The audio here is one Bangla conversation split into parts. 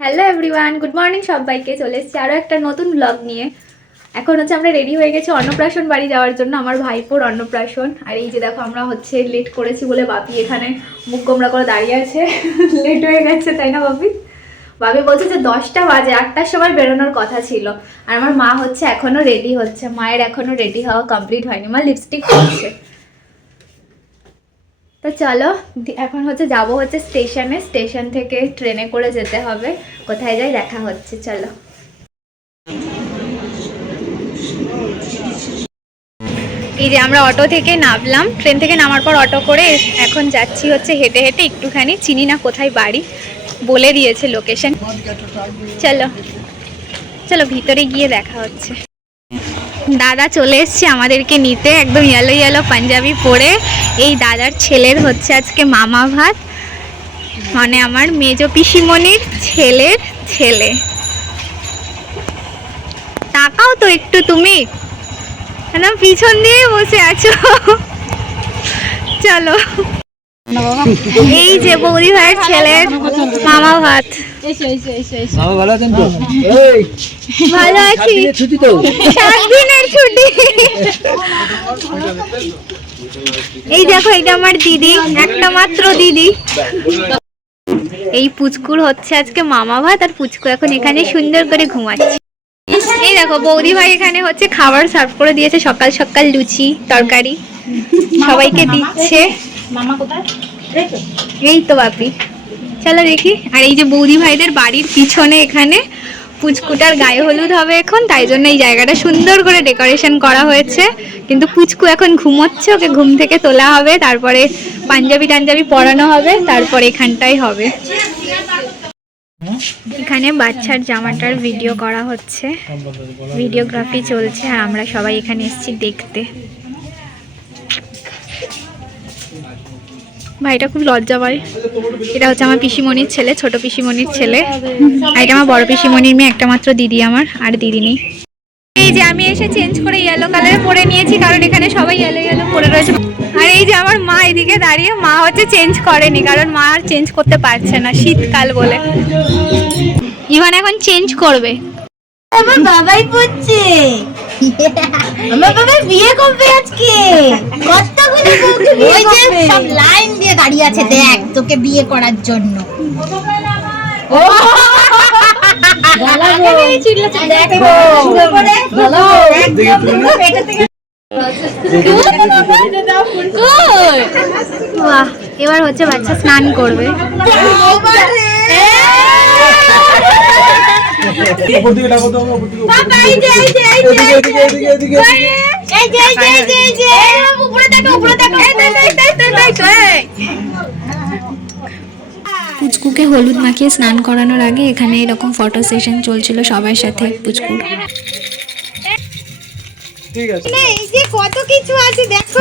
হ্যালো এভরিওয়ান, গুড মর্নিং সবাইকে। চলে এসেছি আরও একটা নতুন ব্লগ নিয়ে। এখন হচ্ছে আমরা রেডি হয়ে গেছি অন্নপ্রাশন বাড়ি যাওয়ার জন্য, আমার ভাইপোর অন্নপ্রাশন। আর এই যে দেখো আমরা হচ্ছে লেট করেছি বলে বাপি এখানে মুখ গোমরা করে দাঁড়িয়ে আছে। লেট হয়ে গেছে তাই না বাপি? বাপি বলছে যে 10টা বাজে, 8টার সময় বেরোনোর কথা ছিল। আর আমার মা হচ্ছে এখনও রেডি হচ্ছে, মায়ের এখনও রেডি হওয়া কমপ্লিট হয়নি, মা লিপস্টিক করছে। তো চলো এখন হচ্ছে যাবো হচ্ছে স্টেশনে, স্টেশন থেকে ট্রেনে করে যেতে হবে। কোথায় যাই দেখা হচ্ছে, চলো। এই যে আমরা অটো থেকে নামলাম, ট্রেন থেকে নামার পর অটো করে এখন যাচ্ছি হচ্ছে হেঁটে হেঁটে একটুখানি, চিনি না কোথায় বাড়ি, বলে দিয়েছে লোকেশন। চলো চলো ভিতরে গিয়ে দেখা হচ্ছে। দাদা চলে এসছে আমাদেরকে নিতে, একদম ইয়েলো ইয়েলো পাঞ্জাবি পরে। এই দাদার ছেলের হচ্ছে আজকে মামা ভাত, মানে আমার মেজো পিসিমণির ছেলের ছেলে। তাকাও তো একটু, তুমি না পিছন দিয়ে বসে আছো। চলো, এই যে বৌদি ভাইয়ের ছেলের মামা ভাত। ভালো আছেন তো? ভালো আছি, 7 দিনের ছুটি। এই দেখো এটা আমার দিদি, একটা মাত্র দিদি। এই পুচকুর হচ্ছে আজকে মামা ভাত, আর পুচকু এখন এখানে সুন্দর করে ঘুমাচ্ছে। এই দেখো বৌদি ভাই এখানে হচ্ছে খাবার সার্ভ করে দিয়েছে, সকাল সকাল লুচি তরকারি সবাইকে দিচ্ছে। মামা কোথায়? এই তো বাপি, চলো দেখি। আর এই যে বৌদি ভাইদের বাড়ির পিছনে এখানে পুচকুটার গায়ে হলুদ হবে এখন, তাই জন্য এই জায়গাটা সুন্দর করে ডেকোরেশন করা হয়েছে। কিন্তু পুচকু এখন ঘুমোচ্ছে, ওকে ঘুম থেকে তোলা হবে, তারপরে পাঞ্জাবি টাঞ্জাবি পরানো হবে, তারপরে এখানটাই হবে। এখানে বাচ্চার জামাটার ভিডিও করা হচ্ছে, ভিডিওগ্রাফি চলছে, আর আমরা সবাই এখানে এসেছি দেখতে। ভাইটা খুব লজ্জা পায়। এটা হচ্ছে আমার পিসিমণির ছেলে, ছোট পিসিমণির ছেলে। আর এটা আমার বড় পিসিমণির মেয়ে, একটা মাত্র দিদি আমার, আর দিদি নেই। এই যে আমি এসে চেঞ্জ করে ইয়েলো কালারে পরে নিয়েছি, কারণ এখানে সবাই ইয়েলো ইয়েলো পরে রয়েছে। আর এই যে আমার মা এদিকে দাঁড়িয়ে, মা হচ্ছে চেঞ্জ করেনি, কারণ মা আর চেঞ্জ করতে পারছে না শীতকাল বলে। ইভান এখন চেঞ্জ করবে। আমার বাবাই পড়ছে, আমার বাবা বিয়ে করবে আজকে। কতগুলো বউকে বিয়ে করবে, সব লাইন দিয়ে দাঁড়িয়ে আছে, দেখ তোকে বিয়ে করার জন্য। ও গালাবো, দেখো একদম পেটে থেকে। বাহ, এবার হচ্ছে বাচ্চা স্নান করবে। পুচকুকে হলুদ মাখিয়ে স্নান করানোর আগে এখানে এরকম ফটো সেশন চলছিল সবার সাথে পুচকুর। ঠিক আছে, এই যে কত কিছু আছে দেখো।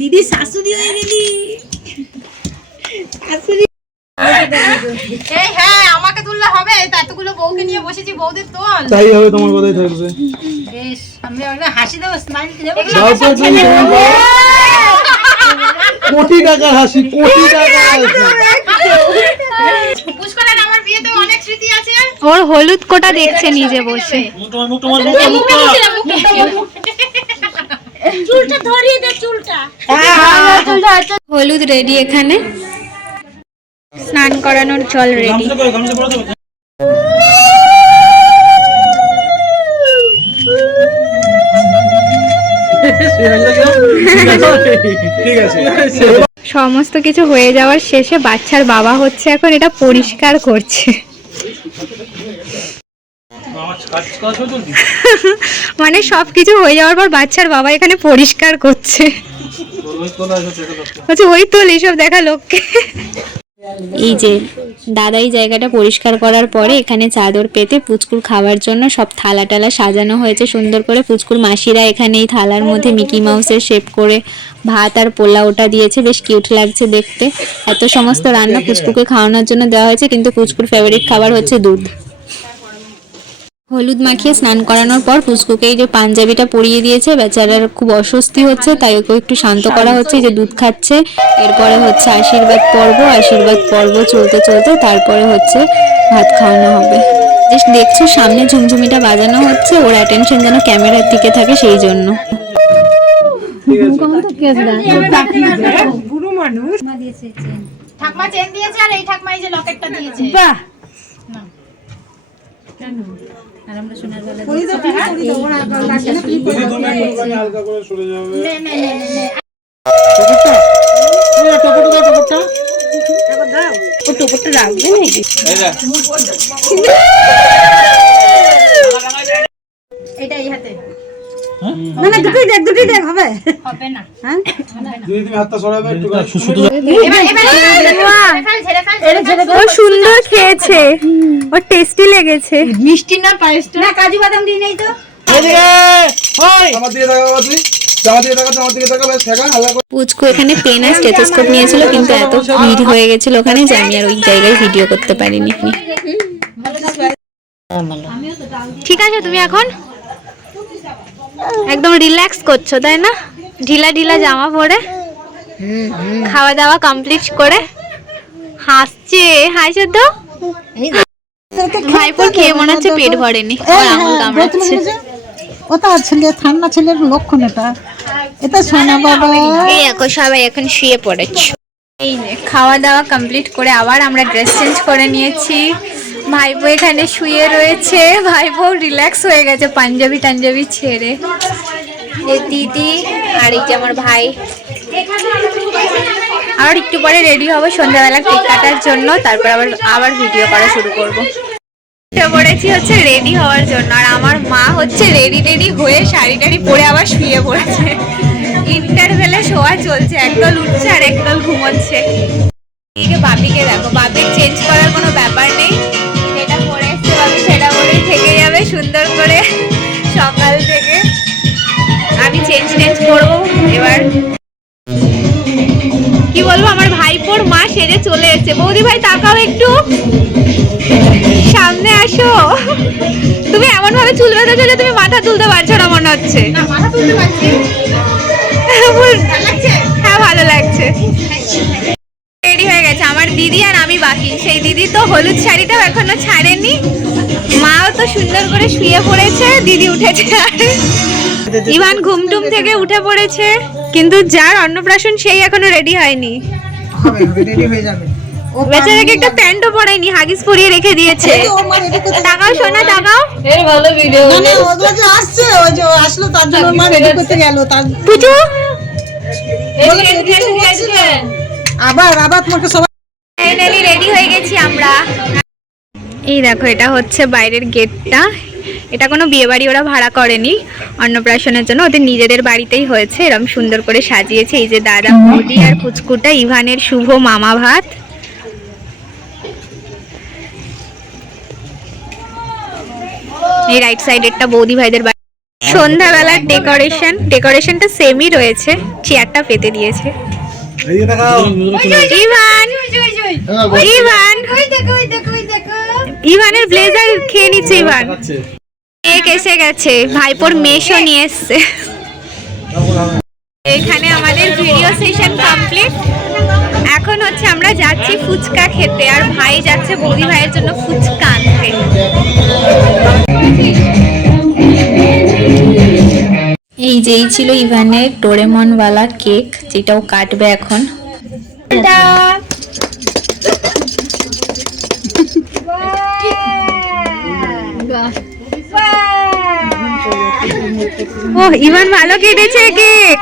দিদি শাশুড়ি হয়ে গেলি, শাশুড়ি। হ্যাঁ আমাকে তুললে হবে, এতগুলো বউকে নিয়ে বসেছি, বউদের তোল। তাই হবে, তোমার কথাই থাকবে। বেশ, আমরা হাসি দেবো, স্মাইল দেবো। কোটি টাকার হাসি, কোটি টাকার হাসি। পুষ্করের আমার বিয়েতে অনেক স্মৃতি আছে। ওর হলুদ কোটা দেখছে নিজে বসে। চুলটা ধরিয়ে দে, চুলটা। হলুদ রেডি, এখানে স্নান করানোর জল রেডি। সমস্ত কিছু হয়ে যাওয়ার শেষে বাচ্চার বাবা হচ্ছে এখন এটা পরিষ্কার করছে। মানে সবকিছু হয়ে যাওয়ার পর বাচ্চার বাবা এখানে পরিষ্কার করছে। ওই তোল, এইসব দেখা লোককে। এই যে দাদাই জায়গাটা পরিষ্কার করার পরে এখানে চাদর পেতে পুচকুর খাওয়ার জন্য সব থালা টালা সাজানো হয়েছে সুন্দর করে। পুচকুর মাসিরা এখানে এই থালার মধ্যে মিকি মাউসের শেপ করে ভাত আর পোলাওটা দিয়েছে, বেশ কিউট লাগছে দেখতে। এত সমস্ত রান্না পুচকুকে খাওয়ানোর জন্য দেওয়া হয়েছে, কিন্তু পুচকুর ফেভারিট খাবার হচ্ছে দুধ। হলুদ মাখিয়ে স্নান করানোর পর পুচকুকে এই যে পাঞ্জাবিটা পরিয়ে দিয়েছে, বেচারার খুব অস্বস্তি হচ্ছে, তাই ওকে একটু শান্ত করা হচ্ছে। যে দুধ খাচ্ছে, এরপরে হচ্ছে আশীর্বাদ পর্ব চলতে চলতে তারপরে হচ্ছে ভাত খাওয়ানো হবে। যে দেখছো সামনে ঝুমঝুমিটা বাজানো হচ্ছে, ওর অ্যাটেনশন যেন ক্যামেরার দিকে থাকে সেই জন্য। ঠাকমা চেন দিয়েছে আর এই ঠাকমা এই যে লকেটটা দিয়েছে। বাহ আর আমরা সোনার গলা হালকা করে সরে যাবে। নে নে নে নে এটা এই হাতে না না দুটোই দেখ হবে হবে না। হ্যাঁ যদি তুমি হাতটা সরাবে একটু এবার ও সুন্দর খেয়েছে, ওর টেস্টি লেগেছে। মিষ্টি না পায়েসটা না কাজু বাদাম দিই নাই তো আমার দিকে তাকাও, তুই আমার দিকে তাকাও, আমার দিকে তাকাও, বেশ ঠেকা হালকা করে। পুচকু এখানে পেন আর স্টেথোস্কোপ নিয়েছিল, কিন্তু এত ভিড় হয়ে গেছিল ওখানে যে আমি আর ওই জায়গায় ভিডিও করতে পারিনি। ঠিক আছে, তুমি এখন একদম রিল্যাক্স করছো তাই না? ঢিলা ঢিলা জামা পরে খাওয়া দাওয়া কমপ্লিট করে হাসছে। হাসছে তো ভাইপোর খেয়ে মনে হচ্ছে পেট ভরেনি, ওর আঙুল কামড়াচ্ছে। ওটা ছেলে ঠান্ডা ছেলের লক্ষণ, এটা সোনা বাবা। এই দেখো সবাই এখন শুয়ে পড়েছে। এই যে খাওয়া দাওয়া কমপ্লিট করে আবার আমরা ড্রেস চেঞ্জ করে নিয়েছি। ভাইপো এখানে শুয়ে রয়েছে, ভাইপো রিল্যাক্স হয়ে গেছে পাঞ্জাবি টাঞ্জাবি ছেড়ে। এই দিদি আর এই যে আমার ভাই। আর একটু পরে রেডি হবো সন্ধ্যাবেলা কেক কাটার জন্য, তারপর আবার ভিডিও করা শুরু করবো। পড়েছি হচ্ছে রেডি হওয়ার জন্য, আর আমার মা হচ্ছে রেডি হয়ে শাড়ি টাড়ি পরে আবার শুয়ে পড়েছে। ইন্টারভেলে শোয়া চলছে, একদল উঠছে আর একদল ঘুমোচ্ছে। এদিকে বাপিকে দেখো, বাপির চেঞ্জ করার কোনো ব্যাপার নেই, যেটা পরে এসছে বাপি সেটা পরেই থেকে যাবে সুন্দর করে সকাল থেকে। আমি চেঞ্জ করবো এবার। কি বলবো, আমার ভাইপোর মা সেজে চলে এসেছে। বৌদি ভাই তাকাও একটু, সামনে আসো। তুমি এমন ভাবে চুল বেঁধেছো যে তুমি মাথা তুলতে পারছো না মনে হচ্ছে। না মাথা তুলতে পারছি, ভালো লাগছে। হ্যাঁ ভালো লাগছে। রেডি হয়ে গেছে আমার দিদি আর আমি বাকি। সেই দিদি তো হলুদ শাড়িটাও এখনো ছাড়েনি, মাও তো সুন্দর করে শুয়ে পড়েছে, দিদি উঠেছে। ইভান ঘুমটুম থেকে উঠে পড়েছে, কিন্তু যার অন্নপ্রাশন সেই এখনো রেডি হয়নি। রেডি হয়ে যাবে। বেচারাকে একটা প্যান্টও পরায়নি, হাগিস পরিয়ে রেখে দিয়েছে। তাকাও সোনা তাকাও। না না ওগুলো যে আসছে, ওই যে আসলো তার জন্য মা রেডি করতে গেল। তার পুজো আবার তোমাকে সবাই রেডি হয়ে গেছি আমরা। এই দেখো এটা হচ্ছে বাইরের গেটটা। এটা কোনো বিয়ে বাড়ি ওরা ভাড়া করেনি অন্নপ্রাশনের জন্য, ওদের নিজেদের বাড়িতেই হয়েছে। এরকম সুন্দর করে সাজিয়েছে। এই যে দাদা বৌদি আর পুচকুটা ইভানের শুভ মামা ভাত। এই রাইট সাইডেরটা বৌদি ভাইদের বাড়ি। সন্ধ্যাবেলার ডেকোরেশনটা সেমই রয়েছে, চেয়ারটা পেতে দিয়েছে। এইদিকে তাকাও। ইভান ইভান ইভানের ব্লেজার খেয়ে নিচ্ছে ইভান। কেক এসে গেছে, ভাইপোর মেশও নিয়ে এসছে। এখানে আমাদের ভিডিও সেশন কমপ্লিট। এখন হচ্ছে আমরা যাচ্ছি ফুচকা খেতে, আর ভাই যাচ্ছে বৌদি ভাইয়ের জন্য ফুচকা আনতে। এই যেই ছিল ইভানের ডোরেমনওয়ালা কেক, যেটাও কাটবে এখন। ও ইভান ভালো কেটেছে কেক।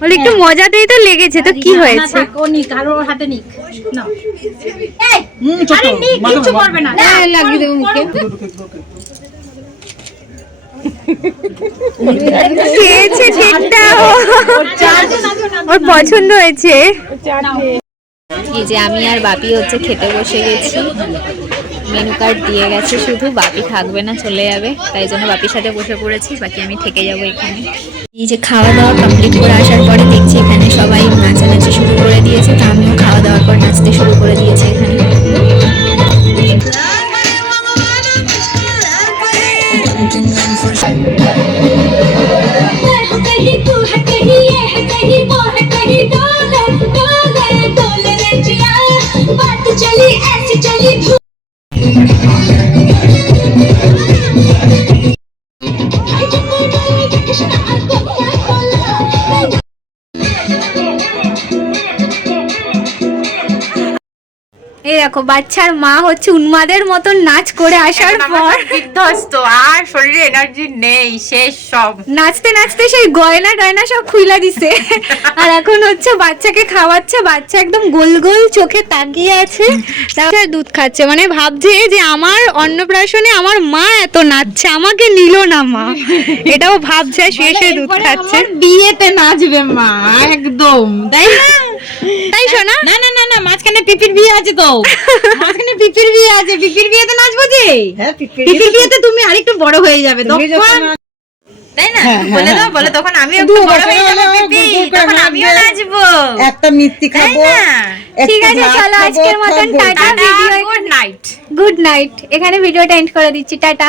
বলে একটু মজাতেই তো লেগেছে, তো কি হয়েছে? কারো হাতে নিক না, ছোট কিচ্ছু করবে না। লাগিয়ে দেবো মুখে। খেয়েছে কেকটা, ওর পছন্দ হয়েছে। এই যে আমি আর বাপি হচ্ছে খেতে বসে গেছি। মেনু কার্ড দিয়ে গেছে, শুধু বাপি থাকবে না, চলে যাবে, তাই জন্য বাপির সাথে বসে পড়েছি, বাকি আমি থেকে যাবো এখানে। এই যে খাওয়া দাওয়া কমপ্লিট করে আসার পরে দেখছি এখানে সবাই নাচানাচি শুরু করে দিয়েছে, তো আমিও খাওয়া দাওয়ার পর নাচতে শুরু করে দিয়েছি এখানে। এই দেখো বাচ্চার মা হচ্ছে উন্মাদের মতন নাচ করে আসার পর বিধ্বস্ত, আর শরীরে এনার্জি নেই, শেষ সব। নাচতে নাচতে সেই গয়না টয়না সব খুইলা দিছে। আর এখন হচ্ছে বাচ্চাকে খাওয়াচ্ছে, বাচ্চা একদম গোল গোল চোখে তাকিয়ে আছে, তারপর দুধ খাচ্ছে, মানে ভাবছে যে আমার অন্নপ্রাশনে আমার মা এত নাচছে, আমাকে নিল না মা, এটাও ভাবছে, শুয়ে শুয়ে দুধ খাচ্ছে। বিয়েতে নাচবে মা একদম, তাই না? তাই শোনা? না না না না, মাঝখানে পিপির বিয়ে আছে তো, মাঝখানে পিপির বিয়ে আছে, পিপির বিয়েতে নাচবো যে। হ্যাঁ পিপির বিয়েতে তুমি আরেকটু বড় হয়ে যাবে তুমি তখন, যখন তাই না? হ্যাঁ, বলে হ্যাঁ, দাও, বলে তখন আমিও দু একটু বড় বছর হয়ে যাবো হলে পিপি, গুড় করে তখন আমিও নাচবে। নাচবো, একটা মিষ্টি তাই খাবো, না? ঠিক একটা আছে, ভাত চলো খাবো, আজকের মতন খাবো। Tata, video good night. Good night, এখানে ভিডিওটা এন্ড করে দিচ্ছি, টাটা।